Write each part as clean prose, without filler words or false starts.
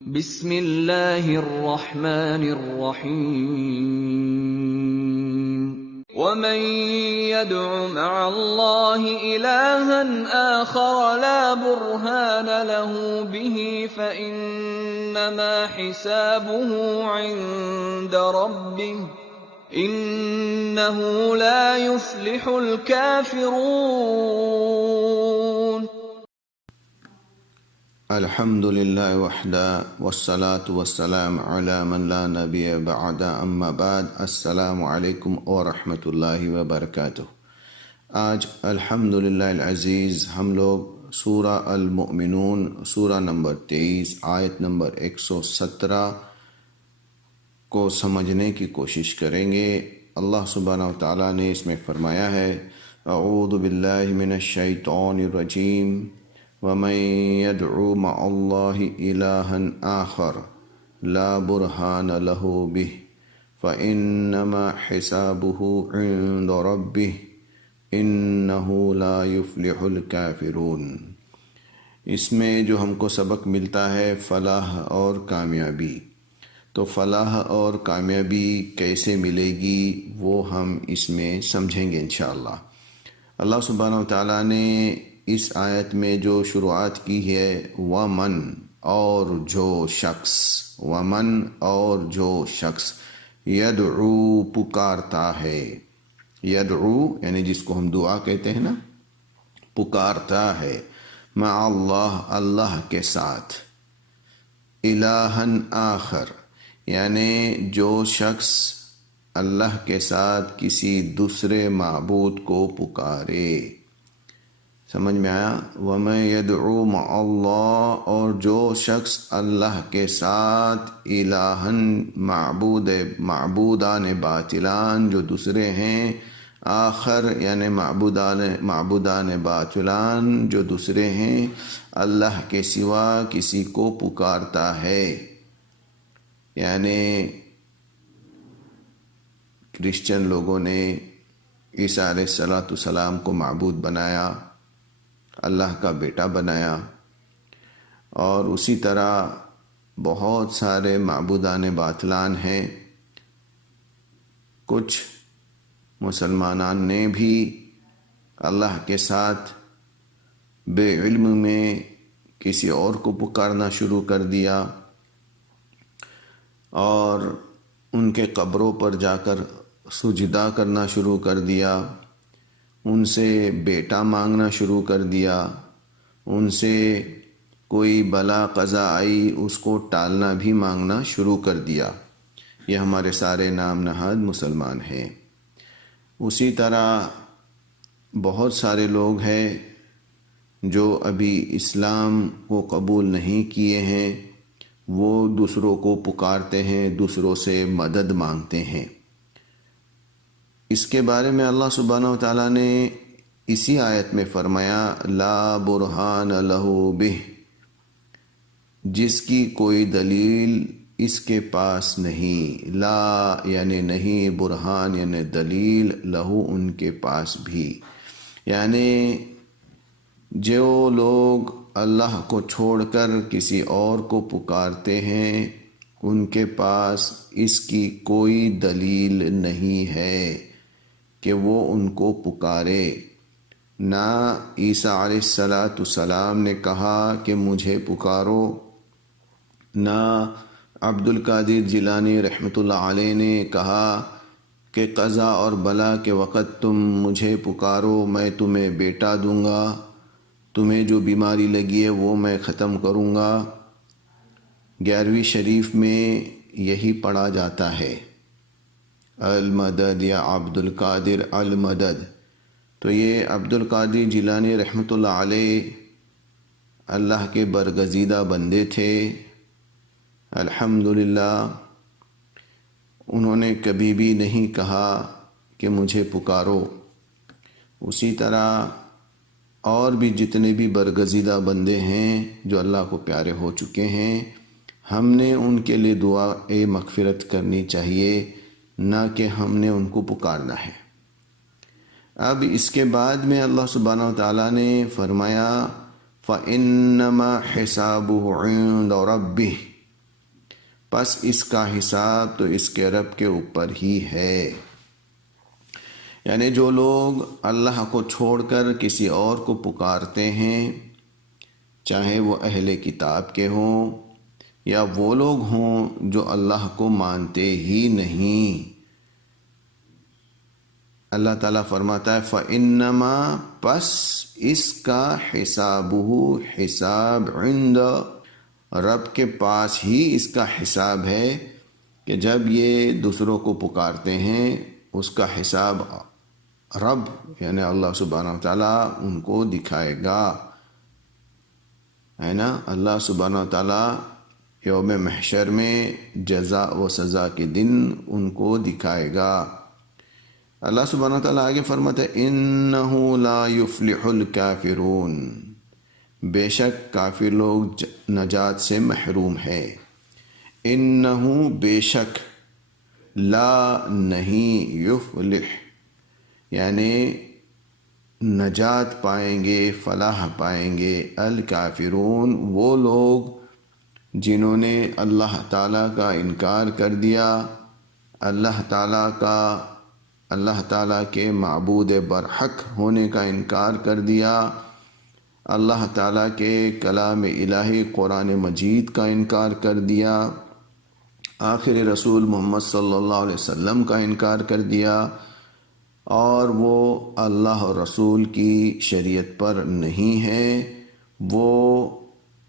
بسم اللہ الرحمن الرحیم ومن يدع مع الله إلها آخر لا برهان له به فإنما حسابه عند ربه إنه لا يفلح الكافرون الحمد للہ وحدہ والصلاة والسلام علی من لا نبی بعد اما بعد السلام علیکم ورحمۃ اللہ وبرکاتہ۔ آج الحمدللہ العزیز ہم لوگ سورہ المؤمنون سورہ نمبر 23 آیت نمبر 117 کو سمجھنے کی کوشش کریں گے۔ اللہ سبحانہ و تعالیٰ نے اس میں فرمایا ہے اعوذ باللہ من الشیطان الرجیم وَمَن يَدْعُ مَعَ اللَّهِ إِلَٰهًا آخَرَ لَا بُرْهَانَ لَهُ بِهِ فَإِنَّمَا حِسَابُهُ عِندَ رَبِّهِ إِنَّهُ لَا يُفْلِحُ الْكَافِرُونَ۔ اس میں جو ہم کو سبق ملتا ہے فلاح اور کامیابی، تو فلاح اور کامیابی کیسے ملے گی وہ ہم اس میں سمجھیں گے انشاءاللہ۔ اللہ سبحانہ و تعالیٰ نے اس آیت میں جو شروعات کی ہے ومن اور جو شخص، ومن اور جو شخص یدعو پکارتا ہے، یدعو یعنی جس کو ہم دعا کہتے ہیں نا، پکارتا ہے، مع اللہ اللہ کے ساتھ، الہًا آخر یعنی جو شخص اللہ کے ساتھ کسی دوسرے معبود کو پکارے۔ سمجھ میں آیا؟ وَمَن يَدْعُو مَعَ اللَّهِ اور جو شخص اللہ کے ساتھ الہًا معبودان باطلان جو دوسرے ہیں، آخر یعنی معبودان باطلان جو دوسرے ہیں، اللہ کے سوا کسی کو پکارتا ہے، یعنی کرسچن لوگوں نے عیسیٰ علیہ السلام کو معبود بنایا، اللہ کا بیٹا بنایا، اور اسی طرح بہت سارے معبودان باطلان ہیں۔ کچھ مسلمانان نے بھی اللہ کے ساتھ بے علم میں کسی اور کو پکارنا شروع کر دیا، اور ان کے قبروں پر جا کر سجدہ کرنا شروع کر دیا، ان سے بیٹا مانگنا شروع کر دیا، ان سے کوئی بلا قضا آئی اس کو ٹالنا بھی مانگنا شروع کر دیا۔ یہ ہمارے سارے نام نہاد مسلمان ہیں۔ اسی طرح بہت سارے لوگ ہیں جو ابھی اسلام کو قبول نہیں کیے ہیں، وہ دوسروں کو پکارتے ہیں، دوسروں سے مدد مانگتے ہیں۔ اس کے بارے میں اللہ سبحانہ و تعالیٰ نے اسی آیت میں فرمایا لا برہان لہ بہ، جس کی کوئی دلیل اس کے پاس نہیں، لا یعنی نہیں، برہان یعنی دلیل، لہو ان کے پاس بھی، یعنی جو لوگ اللہ کو چھوڑ کر کسی اور کو پکارتے ہیں ان کے پاس اس کی کوئی دلیل نہیں ہے کہ وہ ان کو پکارے۔ نہ عیسیٰ علیہ السلام نے کہا کہ مجھے پکارو، نہ عبد القادر جیلانی رحمۃ اللہ علیہ نے کہا کہ قضا اور بلا کے وقت تم مجھے پکارو، میں تمہیں بیٹا دوں گا، تمہیں جو بیماری لگی ہے وہ میں ختم کروں گا۔ 11ویں شریف میں یہی پڑھا جاتا ہے، المدد یا عبد القادر المدد۔ تو یہ عبد القادر جیلانی رحمۃ اللہ علیہ اللہ کے برگزیدہ بندے تھے، الحمدللہ۔ انہوں نے کبھی بھی نہیں کہا کہ مجھے پکارو۔ اسی طرح اور بھی جتنے بھی برگزیدہ بندے ہیں جو اللہ کو پیارے ہو چکے ہیں، ہم نے ان کے لیے دعا مغفرت کرنی چاہیے، نہ کہ ہم نے ان کو پکارنا ہے۔ اب اس کے بعد میں اللہ سبحانہ و تعالیٰ نے فرمایا فَإِنَّمَا حِسَابُهُ عِندَ رَبِّهِ، پس اس کا حساب تو اس کے رب کے اوپر ہی ہے۔ یعنی جو لوگ اللہ کو چھوڑ کر کسی اور کو پکارتے ہیں، چاہے وہ اہل کتاب کے ہوں یا وہ لوگ ہوں جو اللہ کو مانتے ہی نہیں، اللہ تعالیٰ فرماتا ہے فَإِنَّمَا، پس اس کا حسابہ، حساب عند، رب کے پاس ہی اس کا حساب ہے، کہ جب یہ دوسروں کو پکارتے ہیں اس کا حساب رب یعنی اللہ سبحانہ وتعالیٰ ان کو دکھائے گا، ہے نا۔ اللہ سبحانہ وتعالیٰ یوم محشر میں جزا و سزا کے دن ان کو دکھائے گا۔ اللہ سبحانہ وتعالیٰ آگے فرماتا ہے اِنَّهُ لَا يُفْلِحُ الْكَافِرُونَ، بے شک کافر لوگ نجات سے محروم ہے۔ اِنَّهُ، بے شک، لا، نہیں، یفلح یعنی نجات پائیں گے، فلاح پائیں گے، الکافرون، وہ لوگ جنہوں نے اللہ تعالیٰ کا انکار کر دیا، اللہ تعالیٰ کے معبود برحق ہونے کا انکار کر دیا، اللہ تعالیٰ کے کلام الہی قرآن مجید کا انکار کر دیا، آخر رسول محمد صلی اللہ علیہ وسلم کا انکار کر دیا، اور وہ اللہ اور رسول کی شریعت پر نہیں ہے، وہ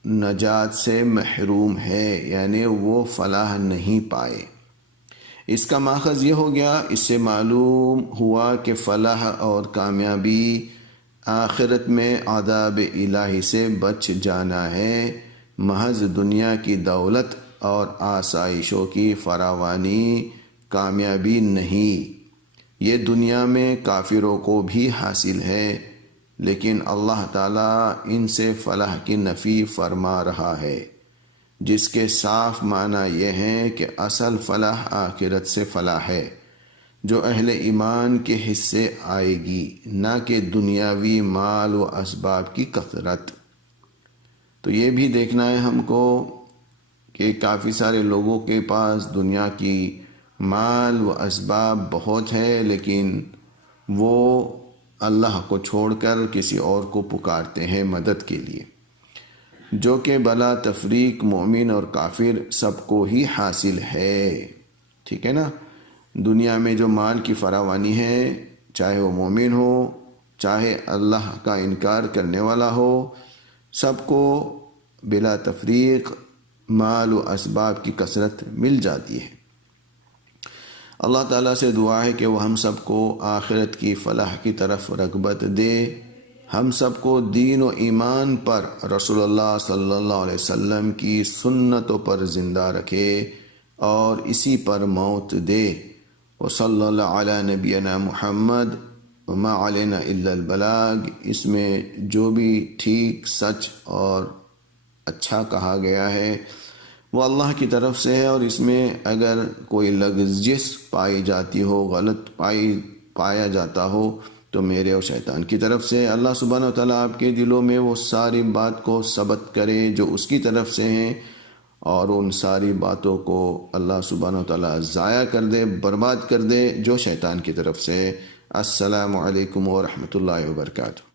نجات سے محروم ہے، یعنی وہ فلاح نہیں پائے۔ اس کا ماخذ یہ ہو گیا، اس سے معلوم ہوا کہ فلاح اور کامیابی آخرت میں عذاب الہی سے بچ جانا ہے، محض دنیا کی دولت اور آسائشوں کی فراوانی کامیابی نہیں۔ یہ دنیا میں کافروں کو بھی حاصل ہے، لیکن اللہ تعالیٰ ان سے فلاح کی نفی فرما رہا ہے، جس کے صاف معنی یہ ہے کہ اصل فلاح آخرت سے فلاح ہے، جو اہل ایمان کے حصے آئے گی، نہ کہ دنیاوی مال و اسباب کی کثرت۔ تو یہ بھی دیکھنا ہے ہم کو کہ کافی سارے لوگوں کے پاس دنیا کی مال و اسباب بہت ہے، لیکن وہ اللہ کو چھوڑ کر کسی اور کو پکارتے ہیں مدد کے لیے، جو کہ بلا تفریق مومن اور کافر سب کو ہی حاصل ہے، ٹھیک ہے نا۔ دنیا میں جو مال کی فراوانی ہے، چاہے وہ مومن ہو چاہے اللہ کا انکار کرنے والا ہو، سب کو بلا تفریق مال و اسباب کی کثرت مل جاتی ہے۔ اللہ تعالیٰ سے دعا ہے کہ وہ ہم سب کو آخرت کی فلاح کی طرف رغبت دے، ہم سب کو دین و ایمان پر، رسول اللہ صلی اللہ علیہ وسلم کی سنتوں پر زندہ رکھے اور اسی پر موت دے۔ وصلی اللہ علی نبینا محمد وما علینا الا البلاغ، اس میں جو بھی ٹھیک، سچ اور اچھا کہا گیا ہے وہ اللہ کی طرف سے ہے، اور اس میں اگر کوئی لغزش پائی جاتی ہو، غلط پایا جاتا ہو تو میرے اور شیطان کی طرف سے۔ اللہ سبحانہ وتعالیٰ آپ کے دلوں میں وہ ساری بات کو ثبت کرے جو اس کی طرف سے ہیں، اور ان ساری باتوں کو اللہ سبحانہ وتعالیٰ ضائع کر دے، برباد کر دے جو شیطان کی طرف سے۔ السلام علیکم ورحمۃ اللہ وبرکاتہ۔